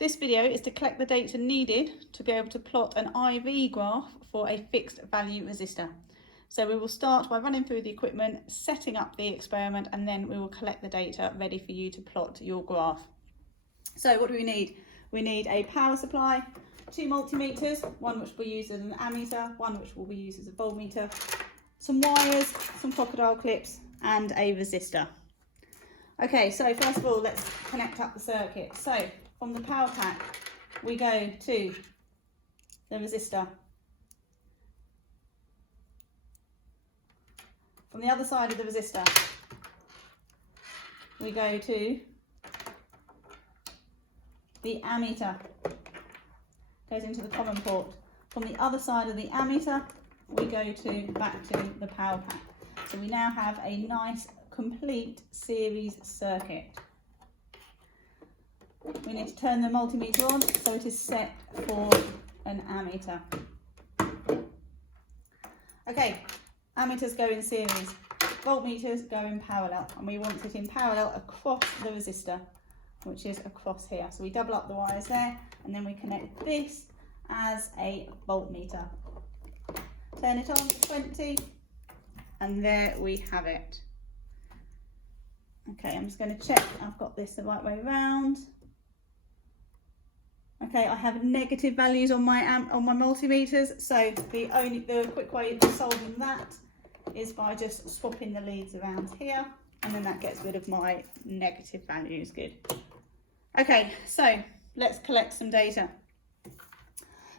This video is to collect the data needed to be able to plot an IV graph for a fixed value resistor. So we will start by running through the equipment, setting up the experiment, and then we will collect the data ready for you to plot your graph. So what do we need? We need a power supply, 2 multimeters, one which will be used as an ammeter, one which will be used as a voltmeter, some wires, some crocodile clips, and a resistor. Okay, so first of all, let's connect up the circuit. So from the power pack, we go to the resistor. From the other side of the resistor, we go to the ammeter. Goes into the common port. From the other side of the ammeter, we go back to the power pack. So we now have a nice complete series circuit. We need to turn the multimeter on so it is set for an ammeter. Okay, ammeters go in series, voltmeters go in parallel, and we want it in parallel across the resistor, which is across here. So we double up the wires there, and then we connect this as a voltmeter. Turn it on to 20, and there we have it. Okay, I'm just going to check I've got this the right way round. Okay, I have negative values on my multimeters, so the quick way of solving that is by just swapping the leads around here, and then that gets rid of my negative values. Good. Okay, so let's collect some data.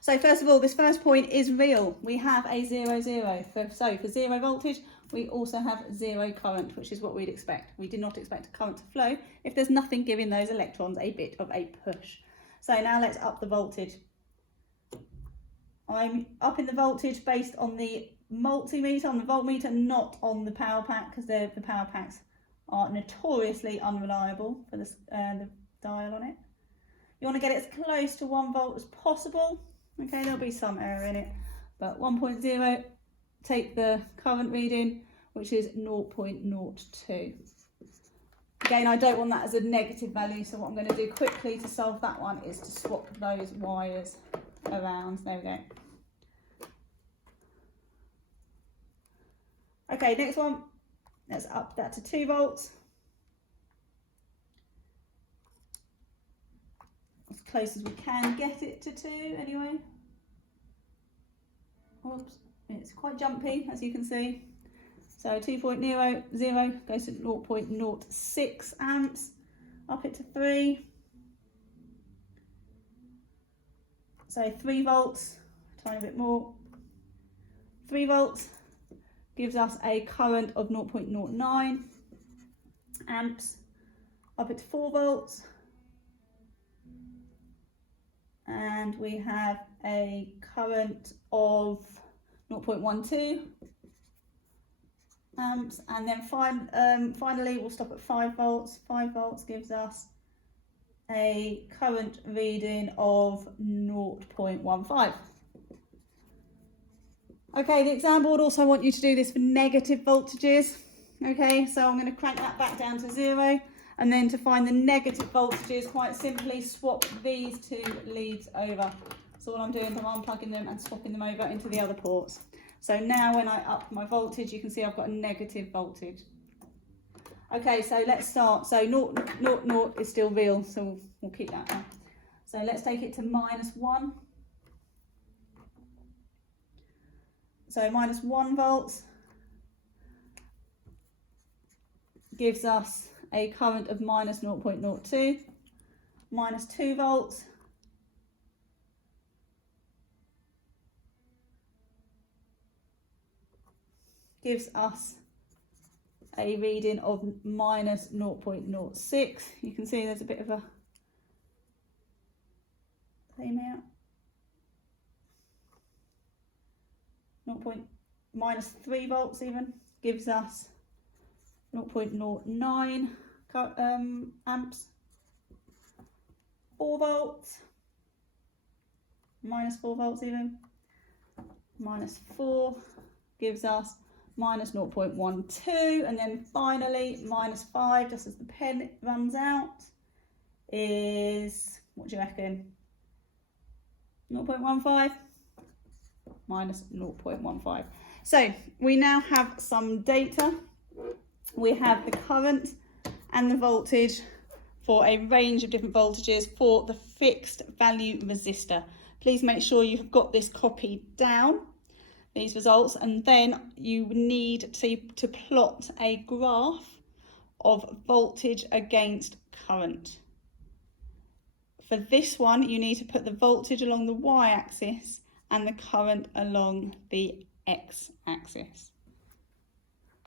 So first of all, this first point is real. We have a 0, 0. So for 0 voltage, we also have 0 current, which is what we'd expect. We did not expect a current to flow if there's nothing giving those electrons a bit of a push. So now let's up the voltage. I'm upping the voltage based on the multimeter, on the voltmeter, not on the power pack, because the power packs are notoriously unreliable for the dial on it. You want to get it as close to 1 volt as possible. Okay, there'll be some error in it, but 1.0, take the current reading, which is 0.02. Again, I don't want that as a negative value, so what I'm going to do quickly to solve that one is to swap those wires around. There we go. Okay, next one, let's up that to 2 volts. As close as we can get it to 2 anyway. Oops, it's quite jumpy, as you can see. So 2.00 goes to 0.06 amps, up it to 3. So 3 volts, a tiny bit more. 3 volts gives us a current of 0.09 amps, up it to 4 volts. And we have a current of 0.12 amps, and then finally we'll stop at 5 volts. 5 volts gives us a current reading of 0.15. Okay, the exam board also want you to do this for negative voltages. Okay, so I'm going to crank that back down to 0, and then to find the negative voltages, quite simply swap these 2 leads over. So all I'm doing is I'm unplugging them and swapping them over into the other ports. So now when I up my voltage, you can see I've got a negative voltage. Okay, so let's start. So 0 is still real, so we'll keep that one. So let's take it to -1. So -1 volts gives us a current of -0.02. -2 volts gives us a reading of -0.06. You can see there's a bit of a theme out. -3 volts even gives us 0.09 amps. 4 volts, -4 volts even, -4 gives us -0.12, and then finally -5, just as the pen runs out, is What do you reckon? 0.15 minus 0.15. So we now have some data. We have the current and the voltage for a range of different voltages for the fixed value resistor. Please make sure you've got this copied down, these results, and then you need to plot a graph of voltage against current. For this one, you need to put the voltage along the y-axis and the current along the x-axis.